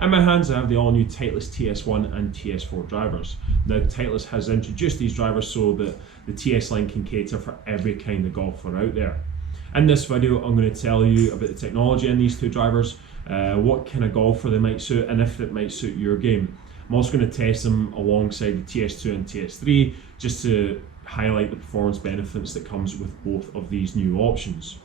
In my hands I have the all new Titleist TS1 and TS4 drivers. Now Titleist has introduced these drivers so that the TS line can cater for every kind of golfer out there. In this video I'm going to tell you about the technology in these two drivers, what kind of golfer they might suit and if it might suit your game. I'm also going to test them alongside the TS2 and TS3 just to highlight the performance benefits that comes with both of these new options.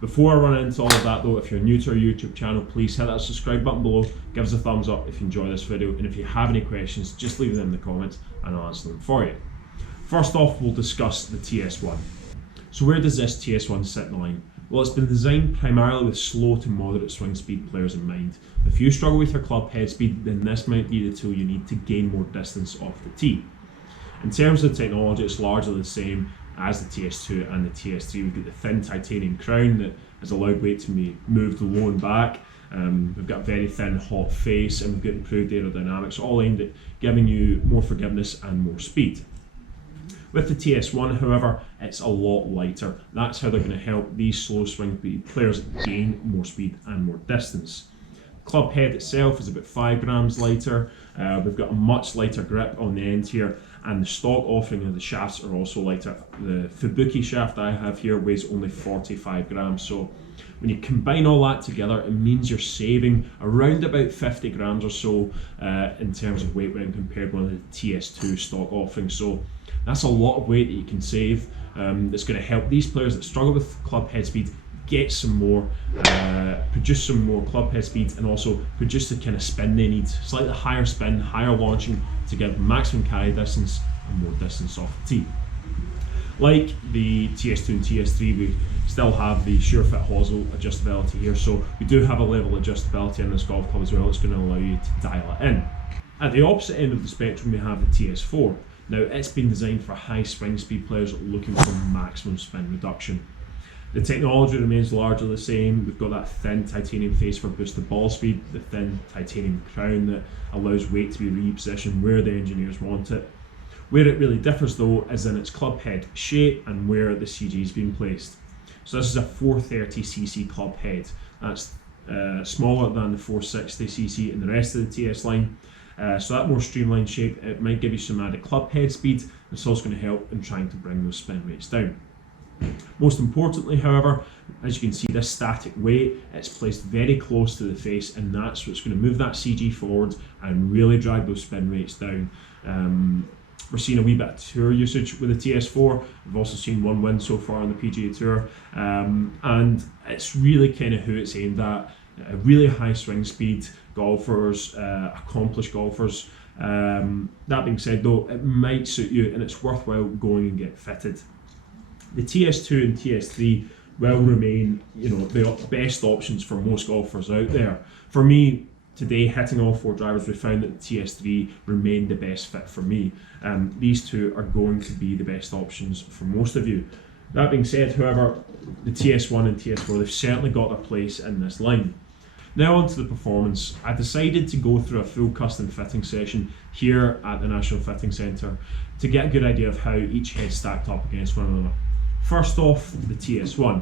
Before I run into all of that though, if you're new to our YouTube channel, please hit that subscribe button below, give us a thumbs up if you enjoy this video, and if you have any questions, just leave them in the comments and I'll answer them for you. First off, we'll discuss the TS1. So where does this TS1 sit in the line? Well, it's been designed primarily with slow to moderate swing speed players in mind. If you struggle with your club head speed, then this might be the tool you need to gain more distance off the tee. In terms of the technology, it's largely the same as the TS2 and the TS3. We've got the thin titanium crown that has allowed weight to be moved low and back. We've got a very thin hot face, and we've got improved aerodynamics, all aimed at giving you more forgiveness and more speed. With the TS1, however, it's a lot lighter. That's how they're going to help these slow swing players gain more speed and more distance. The club head itself is about 5 grams lighter. We've got a much lighter grip on the end here, and the stock offering of the shafts are also lighter. The Fubuki shaft I have here weighs only 45 grams, so when you combine all that together, it means you're saving around about 50 grams or so in terms of weight when compared with the TS2 stock offering. So that's a lot of weight that you can save. It's going to help these players that struggle with club head speed get some more, produce some more club head speed, and also produce the kind of spin they need. Slightly higher spin, higher launching to give maximum carry distance and more distance off the tee. Like the TS2 and TS3, we still have the SureFit Hosel adjustability here, so we do have a level of adjustability in this golf club as well. It's going to allow you to dial it in. At the opposite end of the spectrum, we have the TS4. Now, it's been designed for high swing speed players looking for maximum spin reduction. The technology remains largely the same. We've got that thin titanium face for boosted ball speed, the thin titanium crown that allows weight to be repositioned where the engineers want it. Where it really differs though is in its club head shape and where the CG is being placed. So this is a 430cc club head. That's smaller than the 460cc in the rest of the TS line. So that more streamlined shape, it might give you some added club head speed. It's also going to help in trying to bring those spin rates down. Most importantly, however, as you can see, this static weight, it's placed very close to the face, and that's what's going to move that CG forward and really drag those spin rates down. We're seeing a wee bit of tour usage with the TS4. We've also seen one win so far on the PGA Tour, and it's really kind of who it's aimed at. Really high swing speed golfers, accomplished golfers. That being said though, it might suit you and it's worthwhile going and get fitted. The TS2 and TS3 will remain, the best options for most golfers out there. For me, today, hitting all 4 drivers, we found that the TS3 remained the best fit for me. These two are going to be the best options for most of you. That being said, however, the TS1 and TS4, they've certainly got their place in this line. Now on to the performance. I decided to go through a full custom fitting session here at the National Fitting Centre to get a good idea of how each head stacked up against one another. First off, the TS1.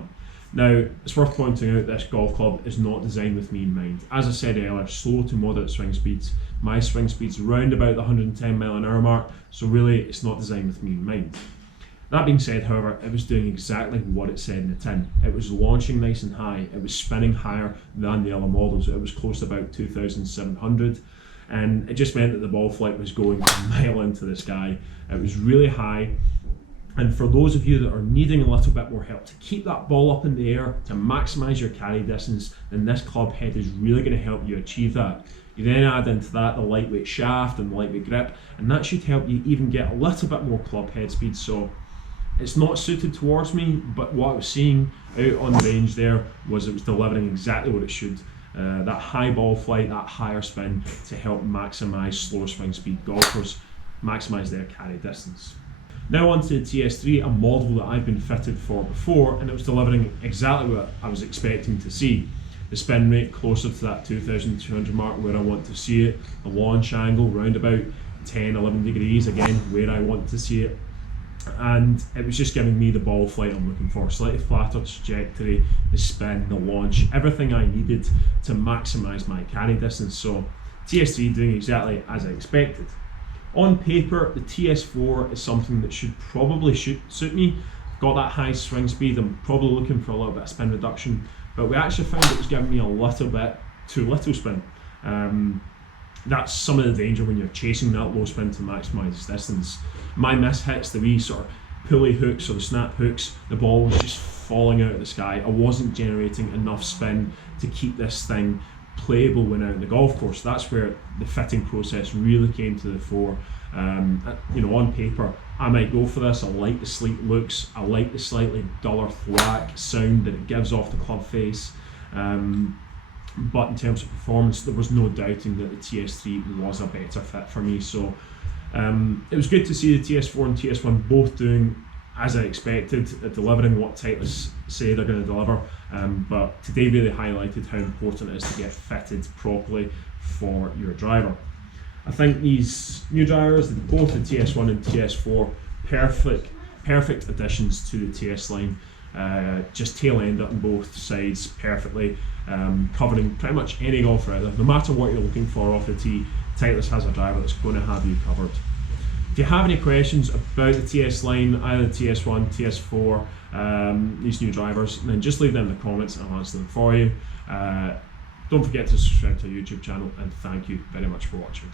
Now, it's worth pointing out this golf club is not designed with me in mind. As I said earlier, slow to moderate swing speeds. My swing speed's around about the 110 mile an hour mark, so really it's not designed with me in mind. That being said, however, it was doing exactly what it said in the tin. It was launching nice and high, it was spinning higher than the other models. It was close to about 2,700, and it just meant that the ball flight was going a mile into the sky. It was really high. And for those of you that are needing a little bit more help to keep that ball up in the air, to maximise your carry distance, then this club head is really going to help you achieve that. You then add into that the lightweight shaft and the lightweight grip, and that should help you even get a little bit more club head speed. So it's not suited towards me, but what I was seeing out on the range there was it was delivering exactly what it should. That high ball flight, that higher spin to help maximise slower swing speed golfers, maximise their carry distance. Now on to the TS3, a model that I've been fitted for before, and it was delivering exactly what I was expecting to see. The spin rate closer to that 2,200 mark where I want to see it, the launch angle round about 10-11 degrees, again where I want to see it, and it was just giving me the ball flight I'm looking for. Slightly flatter trajectory, the spin, the launch, everything I needed to maximise my carry distance. So TS3 doing exactly as I expected. On paper, the TS4 is something that should probably suit me. Got that high swing speed, I'm probably looking for a little bit of spin reduction, but we actually found it was giving me a little bit too little spin. That's some of the danger when you're chasing that low spin to maximise distance. My miss hits, the wee sort of pulley hooks or the snap hooks, the ball was just falling out of the sky. I wasn't generating enough spin to keep this thing playable when out in the golf course. That's where the fitting process really came to the fore. You know, on paper, I might go for this. I like the sleek looks. I like the slightly duller thwack sound that it gives off the club face. But in terms of performance, there was no doubting that the TS3 was a better fit for me. So it was good to see the TS4 and TS1 both doing as I expected, delivering what Titleist say they're going to deliver. But today really highlighted how important it is to get fitted properly for your driver. I think these new drivers, both the TS1 and TS4, perfect additions to the TS line. Just tail end it on both sides perfectly, covering pretty much any golfer out there. No matter what you're looking for off the tee, Titleist has a driver that's going to have you covered. If you have any questions about the TS line, either TS1, TS4, these new drivers, then just leave them in the comments and I'll answer them for you. Don't forget to subscribe to our YouTube channel, and thank you very much for watching.